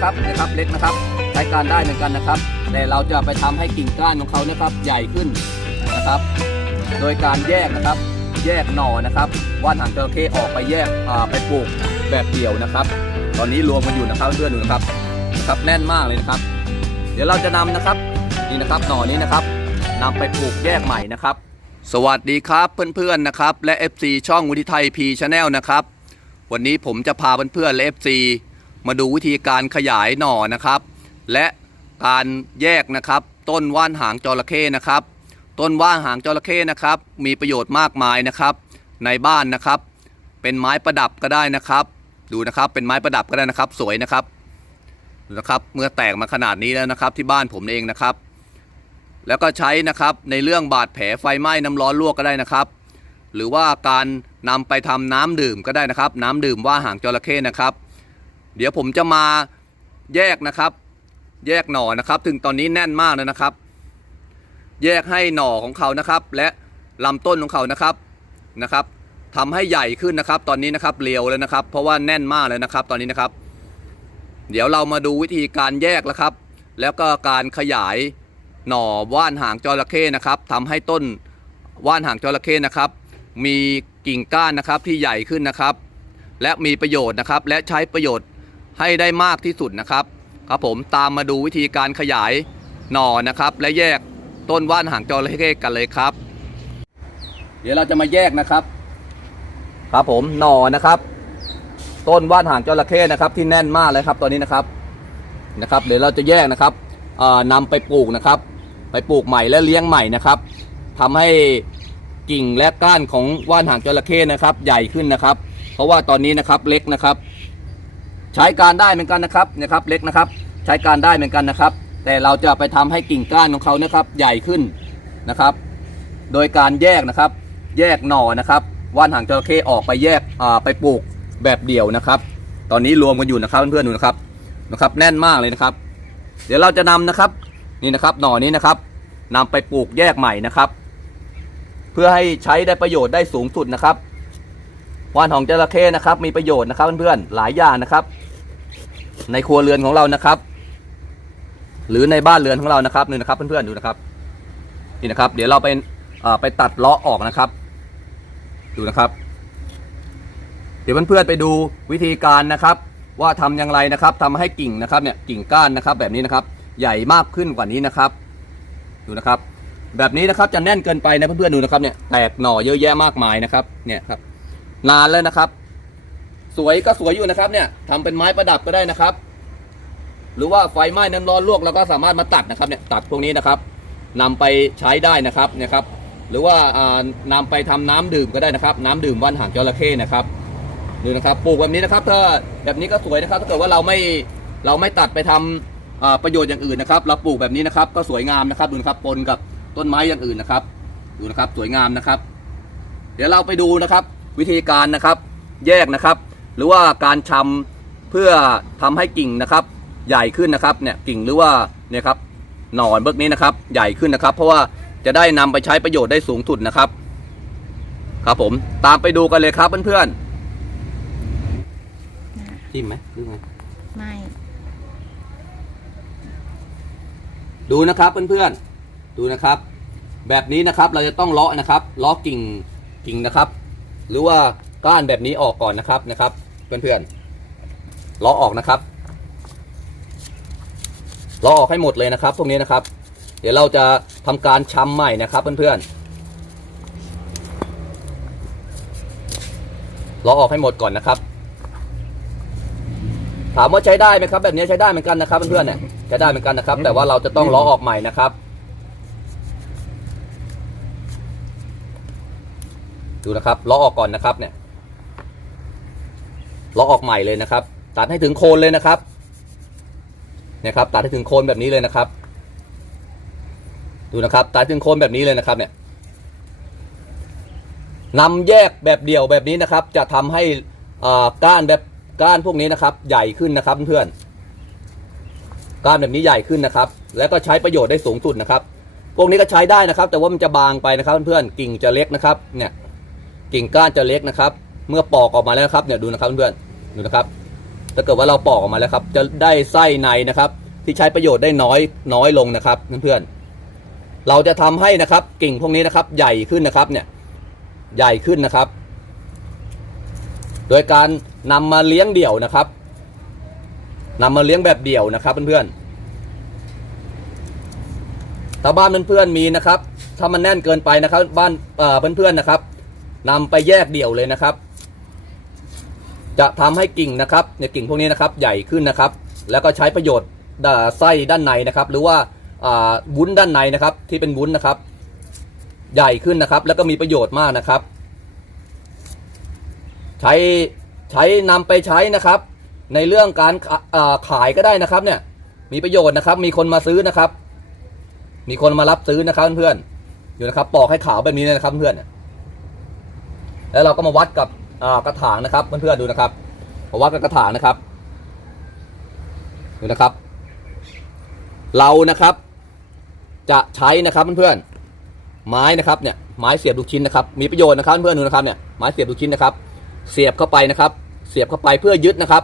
นะครับนะครับเล็กนะครับใช้การได้เหมือนกันนะครับ แต่เราจะไปทำให้กิ่งก้านของเขานะครับใหญ่ขึ้นนะครับ โดยการแยกนะครับ แยกหน่อนะครับว่านหางจระเข้ออกไปแยกไปปลูกแบบเดี่ยวนะครับ ตอนนี้รวมกันอยู่นะครับเพื่อนๆดูนะครับนะครับแน่นมากเลยนะครับ เดี๋ยวเราจะนำนะครับนี่นะครับหน่อนี้นะครับนำไปปลูกแยกใหม่นะครับ สวัสดีครับเพื่อนๆนะครับ และ FC ช่องวุฒิไทยพีชาแนลนะครับ วันนี้ผมจะพาเพื่อนๆและ FC มาดูวิธีการขยายหน่อนะครับ และการแยกนะครับ ต้นว่านหางจระเข้นะครับ ต้นว่านหางจระเข้นะครับ มีประโยชน์มากมายนะครับ ในบ้านนะครับ เป็นไม้ประดับก็ได้นะครับ ดูนะครับเป็นไม้ประดับก็ได้นะครับ สวยนะครับดูนะครับเมื่อแตกมาขนาดนี้แล้วนะครับ ที่บ้านผมเองนะครับ แล้วก็ใช้นะครับในเรื่องบาดแผลไฟไหม้น้ำร้อนลวกก็ได้นะครับ หรือว่าการนำไปทำน้ำดื่มก็ได้นะครับ น้ำดื่มว่าหางจระเข้นะครับ เดี๋ยวผมจะมาแยกนะครับ แยกหน่อนะครับ ถึงตอนนี้แน่นมากเลยนะครับ แยกให้หน่อของเขานะครับ และลำต้นของเขานะครับนะครับทำให้ใหญ่ขึ้นนะครับ ตอนนี้นะครับเรียวแล้วนะครับ เพราะว่าแน่นมากเลยนะครับ ตอนนี้นะครับ เดี๋ยวเรามาดูวิธีการแยกแล้วครับ แล้วก็การขยายหน่อว่านหางจระเข้นะครับทำให้ต้นว่านหางจระเข้นะครับ มีกิ่งก้านนะครับที่ใหญ่ขึ้นนะครับ และมีประโยชน์นะครับ และใช้ประโยชน์ ให้ได้มากที่สุดนะครับ ครับผมตามมาดูวิธีการขยายหน่อนะครับ และแยกต้นว่านหางจระเข้กันเลยครับ เดี๋ยวเราจะมาแยกนะครับ ครับผมหน่อนะครับ ต้นว่านหางจระเข้นะครับ ที่แน่นมากเลยครับตอนนี้นะครับนะครับเดี๋ยวเราจะแยกนะครับเอ่อนำไปปลูกนะครับ ไปปลูกใหม่และเลี้ยงใหม่นะครับทำให้กิ่งและก้านของว่านหางจระเข้นะครับ ใหญ่ขึ้นนะครับ เพราะว่าตอนนี้นะครับเล็กนะครับ ใช้การได้เหมือนกันนะครับนะครับเล็กนะครับ ใช้การได้เหมือนกันนะครับ แต่เราจะไปทำให้กิ่งก้านของเขานะครับใหญ่ขึ้นนะครับ โดยการแยกนะครับ แยกหน่อนะครับว่านหางจระเข้ออกไปแยกอ่าไปปลูกแบบเดี่ยวนะครับ ตอนนี้รวมกันอยู่นะครับเพื่อนๆดูนะครับนะครับแน่นมากเลยนะครับ เดี๋ยวเราจะนำนะครับนี่นะครับหน่อนี้นะครับนำไปปลูกแยกใหม่นะครับ เพื่อให้ใช้ได้ประโยชน์ได้สูงสุดนะครับ ว่านหางจระเข้นะครับมีประโยชน์นะครับเพื่อนๆหลายอย่างนะครับ ในครัวเรือนของเรานะครับ หรือในบ้านเรือนของเรานะครับนี่นะครับ เพื่อนๆดูนะครับนี่นะครับ เดี๋ยวเราไปเอ่อไปตัดลาะออกนะครับ ดูนะครับ เดี๋ยวเพื่อนๆไปดูวิธีการนะครับ ว่าทำอย่างไรนะครับทำให้กิ่งนะครับเนี่ยกิ่งก้านนะครับ แบบนี้นะครับ ใหญ่มากขึ้นกว่านี้นะครับ ดูนะครับ แบบนี้นะครับจะแน่นเกินไปนะเพื่อนๆดูนะครับเนี่ยแตกหน่อเยอะแยะมากมายนะครับ เนี่ยครับ นานแล้วนะครับ สวยก็สวยอยู่นะครับ เนี่ยทำเป็นไม้ประดับก็ได้นะครับ หรือว่าไฟไหม้น้ำร้อนลวกเราก็สามารถมาตัดนะครับเนี่ยตัดพวกนี้นะครับนำไปใช้ได้นะครับนี่ยครับ หรือว่าอ่านำไปทำน้ำดื่มก็ได้นะครับ น้ำดื่มว่านหางจระเข้นะครับดูนะครับปลูกแบบนี้นะครับ ถ้าแบบนี้ก็สวยนะครับ ถ้าเกิดว่าเราไม่เราไม่ตัดไปทำอ่าประโยชน์อย่างอื่นนะครับเราปลูกแบบนี้นะครับ ก็สวยงามนะครับดูนะครับปนกับต้นไม้อย่างอื่นนะครับ ดูนะครับสวยงามนะครับ เดี๋ยวเราไปดูนะครับ วิธีการนะครับแยกนะครับ หรือว่าการชำเพื่อทำให้กิ่งนะครับ ใหญ่ขึ้นนะครับเนี่ยกิ่งหรือว่าเนี่ยครับหน่อนเบิกนี้นะครับ ใหญ่ขึ้นนะครับ เพราะว่าจะได้นำไปใช้ประโยชน์ได้สูงสุดนะครับ ครับผมตามไปดูกันเลยครับเพื่อนๆจิ้มไหมหรือไงไม่ดูนะครับเพื่อนๆดูนะครับ แบบนี้นะครับเราจะต้องเลาะนะครับเลาะกิ่งกิ่งนะครับ หรือว่าก้านแบบนี้ออกก่อนนะครับนะครับเพื่อนๆลาะออกนะครับลาะออกให้หมดเลยนะครับ พวกนี้นะครับ เดี๋ยวเราจะทำการชำใหม่นะครับเพื่อนๆลาะออกให้หมดก่อนนะครับ ถามว่าใช้ได้ไหมครับ แบบนี้ใช้ได้เหมือนกันนะครับเพื่อนๆเนี่ยใช้ได้เหมือนกันนะครับ แต่ว่าเราจะต้องล้อออกใหม่นะครับ ดูนะครับล้อออกก่อนนะครับเนี่ยล้อออกใหม่เลยนะครับ ตัดให้ถึงโคนเลยนะครับเนี่ยครับตัดให้ถึงโคนแบบนี้เลยนะครับ ดูนะครับ ตัดถึงโคนแบบนี้เลยนะครับเนี่ยนำแยกแบบเดี่ยวแบบนี้นะครับ จะทำให้อ่าก้านแบบก้านพวกนี้นะครับ ใหญ่ขึ้นนะครับเพื่อนก้านแบบนี้ใหญ่ขึ้นนะครับ แล้วก็ใช้ประโยชน์ได้สูงสุดนะครับ พวกนี้ก็ใช้ได้นะครับ แต่ว่ามันจะบางไปนะครับเพื่อนๆกิ่งจะเล็กนะครับเนี่ย กิ่งก้านจะเล็กนะครับ เมื่อปอกออกมาแล้วครับเนี่ยดูนะครับเพื่อนๆดูนะครับ ถ้าเกิดว่าเราปอกออกมาแล้วครับ จะได้ไส้ในนะครับ ที่ใช้ประโยชน์ได้น้อยน้อยลงนะครับเพื่อนๆเราจะทำให้นะครับ กิ่งพวกนี้นะครับ ใหญ่ขึ้นนะครับเนี่ยใหญ่ขึ้นนะครับ โดยการนำมาเลี้ยงเดี่ยวนะครับนำมาเลี้ยงแบบเดี่ยวนะครับเพื่อนๆถ้าบ้านเพื่อนๆมีนะครับถ้ามันแน่นเกินไปนะครับ บ้านเพื่อนๆนะครับ นำไปแยกเดี่ยวเลยนะครับ จะทำให้กิ่งนะครับเนี่ยกิ่งพวกนี้นะครับใหญ่ขึ้นนะครับ แล้วก็ใช้ประโยชน์ด่าไส้ด้านในนะครับ หรือว่าอ่าวุ้นด้านในนะครับ ที่เป็นวุ้นนะครับ ใหญ่ขึ้นนะครับ แล้วก็มีประโยชน์มากนะครับ ใช้ใช้นำไปใช้นะครับ ในเรื่องการขายก็ได้นะครับเนี่ยมีประโยชน์นะครับ มีคนมาซื้อนะครับ มีคนมารับซื้อนะครับเพื่อนๆอยู่นะครับปอกให้ขาวแบบนี้นะครับเพื่อนเนี่ย แล้วเราก็มาวัดกับกระถางนะครับเพื่อนๆดูนะครับมาวัดกับกระถางนะครับดูนะครับ เรานะครับ จะใช้นะครับเพื่อนๆไม้นะครับเนี่ยไม้เสียบลูกชิ้นนะครับ มีประโยชน์นะครับเพื่อนๆดูนะครับเนี่ยไม้เสียบลูกชิ้นนะครับ เสียบเข้าไปนะครับ เสียบเข้าไปเพื่อยึดนะครับ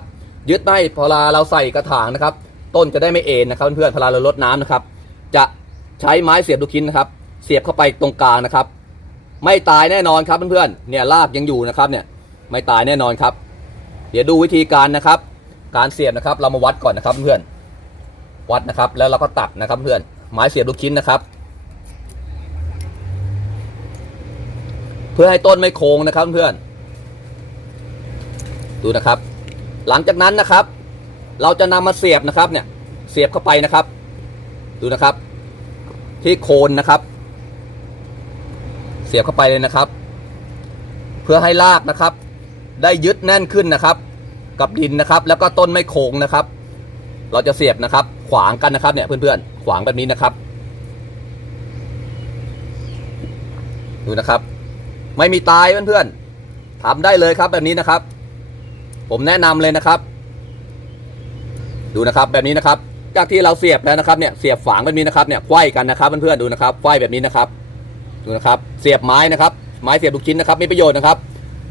ยึดไม่ให้พอเวลาเราใส่กระถางนะครับ ต้นจะได้ไม่เอ็นนะครับเพื่อนๆพอเวลาเราลดน้ำนะครับ จะใช้ไม้เสียบลูกชิ้นนะครับ เสียบเข้าไปตรงกลางนะครับ ไม่ตายแน่นอนครับเพื่อนๆ เนี่ยรากยังอยู่นะครับเนี่ยไม่ตายแน่นอนครับ เดี๋ยวดูวิธีการนะครับ การเสียบนะครับเรามาวัดก่อนนะครับเพื่อนวัดนะครับแล้วเราก็ตัดนะครับเพื่อนไม้เสียบลูกชิ้นนะครับ เพื่อให้ต้นไม่โค้งนะครับเพื่อนดูนะครับ หลังจากนั้นนะครับ เราจะนำมาเสียบนะครับเนี่ยเสียบเข้าไปนะครับ ดูนะครับ ที่โคนนะครับ เสียบเข้าไปเลยนะครับ เพื่อให้รากนะครับ ได้ยึดแน่นขึ้นนะครับ กับดินนะครับ แล้วก็ต้นไม่โค้งนะครับ เราจะเสียบนะครับ ขวางกันนะครับเนี่ยเพื่อนๆ ขวางแบบนี้นะครับ ดูนะครับ ไม่มีตายเพื่อนๆทำได้เลยครับแบบนี้นะครับ ผมแนะนำเลยนะครับ ดูนะครับแบบนี้นะครับจากที่เราเสียบแล้วนะครับเนี่ยเสียบฝางแบบนี้นะครับเนี่ยไขว้กันนะครับเพื่อนๆดูนะครับไขว้แบบนี้นะครับ ดูนะครับ เสียบไม้นะครับ ไม้เสียบลูกชิ้นนะครับมีประโยชน์นะครับ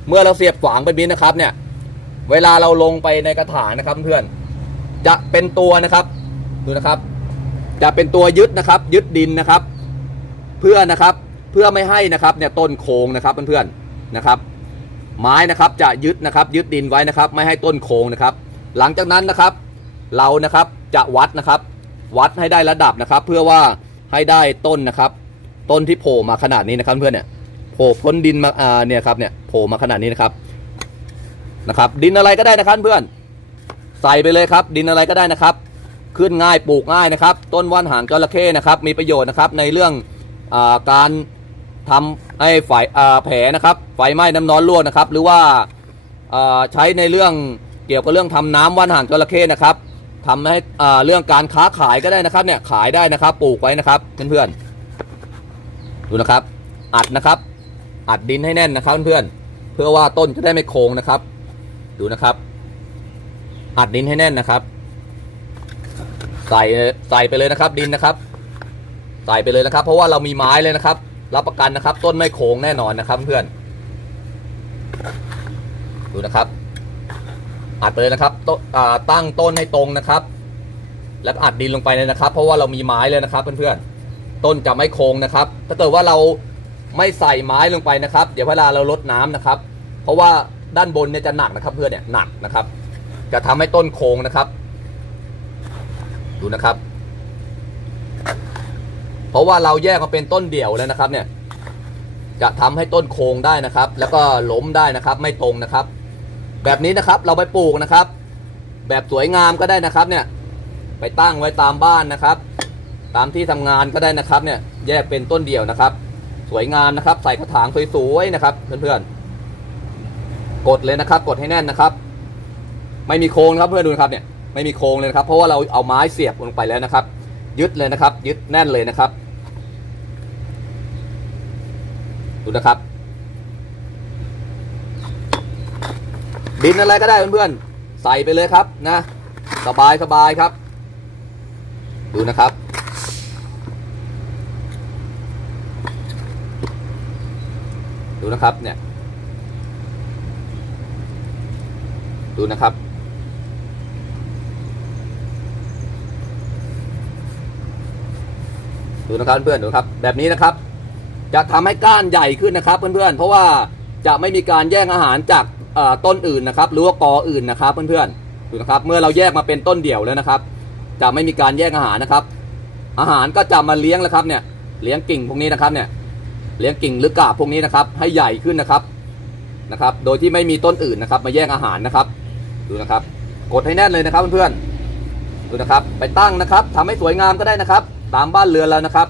เมื่อเราเสียบฝางแบบนี้นะครับ เนี่ย เวลาเราลงไปในกระถางนะครับเพื่อนจะเป็นตัวนะครับดูนะครับ จะเป็นตัวยึดนะครับ ยึดดินนะครับ เพื่อนะครับเพื่อไม่ให้นะครับ เนี่ยต้นโค้งนะครับเพื่อนๆนะครับ ไม้นะครับจะยึดนะครับ ยึดดินไว้นะครับ ไม่ให้ต้นโค้งนะครับ หลังจากนั้นนะครับ เรานะครับจะวัดนะครับ วัดให้ได้ระดับนะครับ เพื่อว่าให้ได้ต้นนะครับ ต้นที่โผล่มาขนาดนี้นะครับเพื่อนเนี่ยโผล่พ้นดินมาอ่าเนี่ยครับเนี่ยโผล่มาขนาดนี้นะครับนะครับ ดินอะไรก็ได้นะครับเพื่อนใส่ไปเลยครับ ดินอะไรก็ได้นะครับ ขึ้นง่ายปลูกง่ายนะครับ ต้นว่านหางจระเข้นะครับ มีประโยชน์นะครับในเรื่องอาการทำให้ไฟอ่าแผลนะครับไฟไหม้น้ำร้อนลวกนะครับ หรือว่าอ่าใช้ในเรื่องเกี่ยวกับเรื่องทำน้ำว่านหางจระเข้นะครับทำให้เรื่องการค้าขายก็ได้นะครับเนี่ยขายได้นะครับ ปลูกไว้นะครับเพื่อนๆ ดูนะครับ อัดนะครับ อัดดินให้แน่นนะครับเพื่อนๆเพื่อว่าต้นจะได้ไม่โค้งนะครับ ดูนะครับ อัดดินให้แน่นนะครับ ใส่ใส่ไปเลยนะครับ ดินนะครับ ใส่ไปเลยนะครับ เพราะว่าเรามีไม้เลยนะครับ รับประกันนะครับ ต้นไม่โค้งแน่นอนนะครับ เพื่อนดูนะครับอัดไปเลยนะครับตั้งต้นให้ตรงนะครับ แล้วอัดดินลงไปเลยนะครับ เพราะว่าเรามีไม้เลยนะครับเพื่อนๆ ต้นจะไม่โค้งนะครับ ถ้าเกิดว่าเราไม่ใส่ไม้ลงไปนะครับ เดี๋ยวเวลาเราลดน้ำนะครับ เพราะว่าด้านบนเนี่ยจะหนักนะครับเพื่อนเนี่ยหนักนะครับ จะทำให้ต้นโค้งนะครับ ดูนะครับ เพราะว่าเราแยกมาเป็นต้นเดี่ยวแล้วนะครับ เนี่ย จะทำให้ต้นโค้งได้นะครับ แล้วก็ล้มได้นะครับ ไม่ตรงนะครับ แบบนี้นะครับเราไปปลูกนะครับ แบบสวยงามก็ได้นะครับ เนี่ย ไปตั้งไว้ตามบ้านนะครับ ตามที่ทำงานก็ได้นะครับเนี่ยแยกเป็นต้นเดี่ยวนะครับ สวยงามนะครับ ใส่กระถางสวยๆนะครับ เพื่อนๆ กดเลยนะครับ กดให้แน่นนะครับ ไม่มีโค้งครับเพื่อนดูนะครับเนี่ยไม่มีโค้งเลยนะครับเพราะว่าเราเอาไม้เสียบลงไปแล้วนะครับ ยึดเลยนะครับ ยึดแน่นเลยนะครับดูนะครับ ดินอะไรก็ได้เพื่อนๆใส่ไปเลยครับนะ สบายสบายครับ ดูนะครับะครับเนี่ย ดูนะครับ ดูนะครับเพื่อนดูครับ แบบนี้นะครับ จะทำให้ก้านใหญ่ขึ้นนะครับ เพื่อนๆเพราะว่าจะไม่มีการแย่งอาหารจากต้นอื่นนะครับ หรือว่ากออื่นนะครับ เพื่อนๆดูนะครับ เมื่อเราแยกมาเป็นต้นเดี่ยวแล้วนะครับ จะไม่มีการแย่งอาหารนะครับ อาหารก็จะมาเลี้ยงแล้วครับเนี่ยเลี้ยงกิ่งพวกนี้นะครับเนี่ย เลี้ยงกิ่งหรือกาบพวกนี้นะครับให้ใหญ่ขึ้นนะครับนะครับ โดยที่ไม่มีต้นอื่นนะครับ มาแย่งอาหารนะครับ ดูนะครับ กดให้แน่นเลยนะครับเพื่อนๆดูนะครับ ไปตั้งนะครับทำให้สวยงามก็ได้นะครับ ตามบ้านเรือนแล้วนะครับ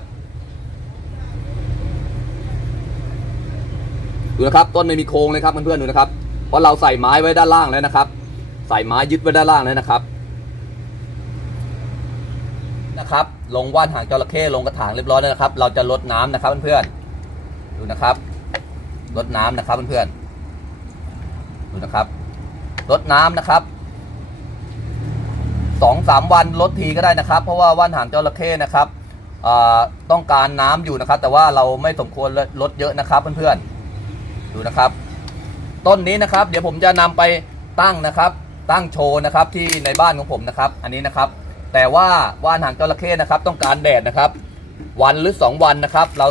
ดูนะครับต้นไม่มีโครงเลยครับเพื่อนๆดูนะครับ เพราะเราใส่ไม้ไว้ด้านล่างแล้วนะครับ ใส่ไม้ยึดไว้ด้านล่างแล้วนะครับนะครับ ลงว่านหางจระเข้ลงกระถางเรียบร้อยแล้วนะครับ เราจะลดน้ำนะครับเพื่อนๆ ดูนะครับลดน้ำนะครับเพื่อนๆดูนะครับลดน้ำนะครับสองสามวันลดทีก็ได้นะครับ เพราะว่าว่านหางจระเข้นะครับต้องการน้ำอยู่นะครับ แต่ว่าเราไม่สมควรลดเยอะนะครับเพื่อนๆดูนะครับ ต้นนี้นะครับ เดี๋ยวผมจะนำไปตั้งนะครับ ตั้งโชว์นะครับที่ในบ้านของผมนะครับ อันนี้นะครับ แต่ว่าว่านหางจระเข้นะครับ ต้องการแดดนะครับ วันหรือ 2 วันนะครับ เรา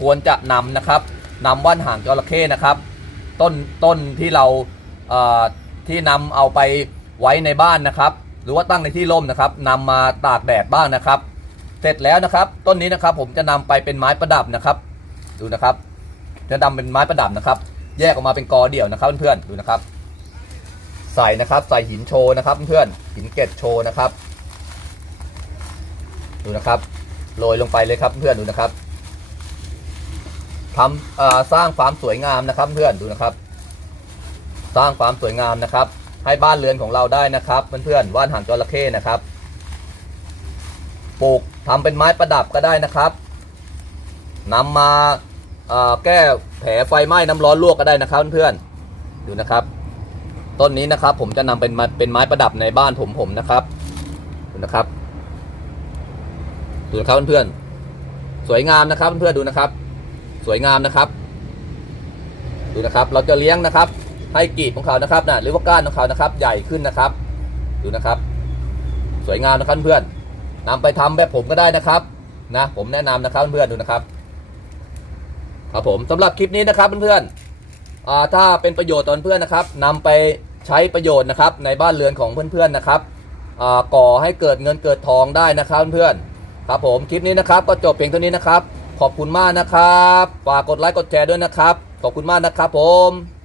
ควรจะนำนะครับนำว่านหางจระเข้นะครับ ต้นต้นที่เราเอ่อที่นำเอาไปไว้ในบ้านนะครับ หรือว่าตั้งในที่ร่มนะครับนำมาตากแดดบ้างนะครับ เสร็จแล้วนะครับ ต้นนี้นะครับผมจะนำไปเป็นไม้ประดับนะครับ ดูนะครับจะนำเป็นไม้ประดับนะครับ แยกออกมาเป็นกอเดี่ยวนะครับเพื่อนๆดูนะครับ ใส่นะครับใส่หินโชว์นะครับเพื่อนๆหินเกล็ดโชว์นะครับ ดูนะครับโรยลงไปเลยครับเพื่อนดูนะครับ ทำสร้างความสวยงามนะครับเพื่อนดูนะครับ สร้างความสวยงามนะครับ ให้บ้านเรือนของเราได้นะครับเพื่อนๆว่านหางจระเข้นะครับปลูกทำเป็นไม้ประดับก็ได้นะครับนำมาแก้แผลไฟไหม้น้ำร้อนลวกก็ได้นะครับเพื่อนๆดูนะครับ ต้นนี้นะครับ ผมจะนำเป็นมาเป็นไม้ประดับในบ้านผมผมนะครับดูนะครับดูนะครับเพื่อนๆสวยงามนะครับเพื่อนๆดูนะครับ สวยงามนะครับ ดูนะครับ เราจะเลี้ยงนะครับ ให้กีบของเขานะครับนะหรือว่าก้านของเขานะครับ ใหญ่ขึ้นนะครับ ดูนะครับ สวยงามนะครับเพื่อนนำไปทำแบบผมก็ได้นะครับ นะ ผมแนะนำนะครับเพื่อนๆดูนะครับ ครับผมสำหรับคลิปนี้นะครับเพื่อนๆถ้าเป็นประโยชน์ต่อเพื่อนนะครับนำไปใช้ประโยชน์นะครับ ในบ้านเรือนของเพื่อนๆนะครับก่อให้เกิดเงินเกิดทองได้นะครับเพื่อนๆครับผมคลิปนี้นะครับก็จบเพียงเท่านี้นะครับ ขอบคุณมากนะครับ ฝากกดไลค์กดแชร์ด้วยนะครับ ขอบคุณมากนะครับผม